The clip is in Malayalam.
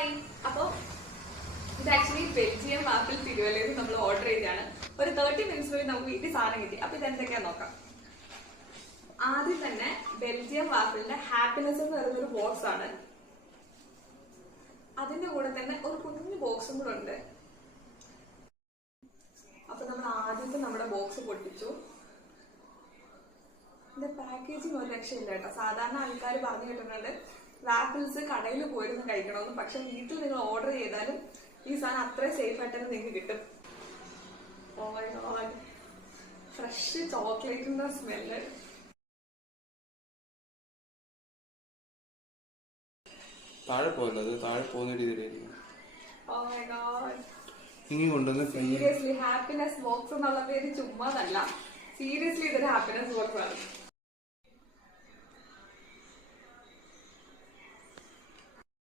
ഹായ്. അപ്പോൾ ഇത് ആക്ച്വലി ബെൽജിയം വാഫിൾ തിരുവല്ലയിൽ നമ്മൾ ഓർഡർ ചെയ്തതാണ്. ഒരു 30 മിനിറ്റ്സിനുള്ളിൽ നമുക്ക് വീട്ടിൽ സാധനം കിട്ടി. അപ്പൊ ഇതെന്തൊക്കെയാ നോക്കാം. ആദ്യം തന്നെ ബെൽജിയം വാഫിളിന്റെ ഹാപ്പിനെസ് എന്ന് പറയുന്ന ഒരു ബോക്സ് ആണ്. അതിന്റെ കൂടെ തന്നെ ഒരു കുഞ്ഞു ബോക്സും കൂടെ ഉണ്ട്. അപ്പൊ നമ്മൾ ആദ്യത്തെ നമ്മുടെ ബോക്സ് പൊട്ടിച്ചു. ഇതിന്റെ പാക്കേജിങ് ഒരു രക്ഷയില്ല കേട്ടോ. സാധാരണ ആൾക്കാർ പറഞ്ഞു കേട്ടിട്ടുണ്ട് വാഫിൾസ് കടയിൽ പോയിരുന്നു കഴിക്കണമെന്ന്. പക്ഷെ വീട്ടിൽ നിങ്ങൾ ഓർഡർ ചെയ്താലും ഈ സാധനം അത്രയും സേഫ് ആയിട്ട് തന്നെ നിങ്ങൾക്ക് കിട്ടും. ഓ മൈ ഗോഡ്, ഫ്രഷ് ചോക്ലേറ്റിന്റെ സ്മെല്ല്. താഴെ പോയത് താഴെ പോകുന്ന രീതിയിലായിരുന്നു. ഓ മൈ ഗോഡ്, ഇനി കൊണ്ടുവന്ന് സീരിയസ്ലി ഹാപ്പിനെസ് ബോക്സ് എന്നുള്ള പേര് ചുമ്മാതല്ല. സീരിയസ്ലി ഇതൊരു ഹാപ്പിനെസ് ബോക്സ് ആണ്.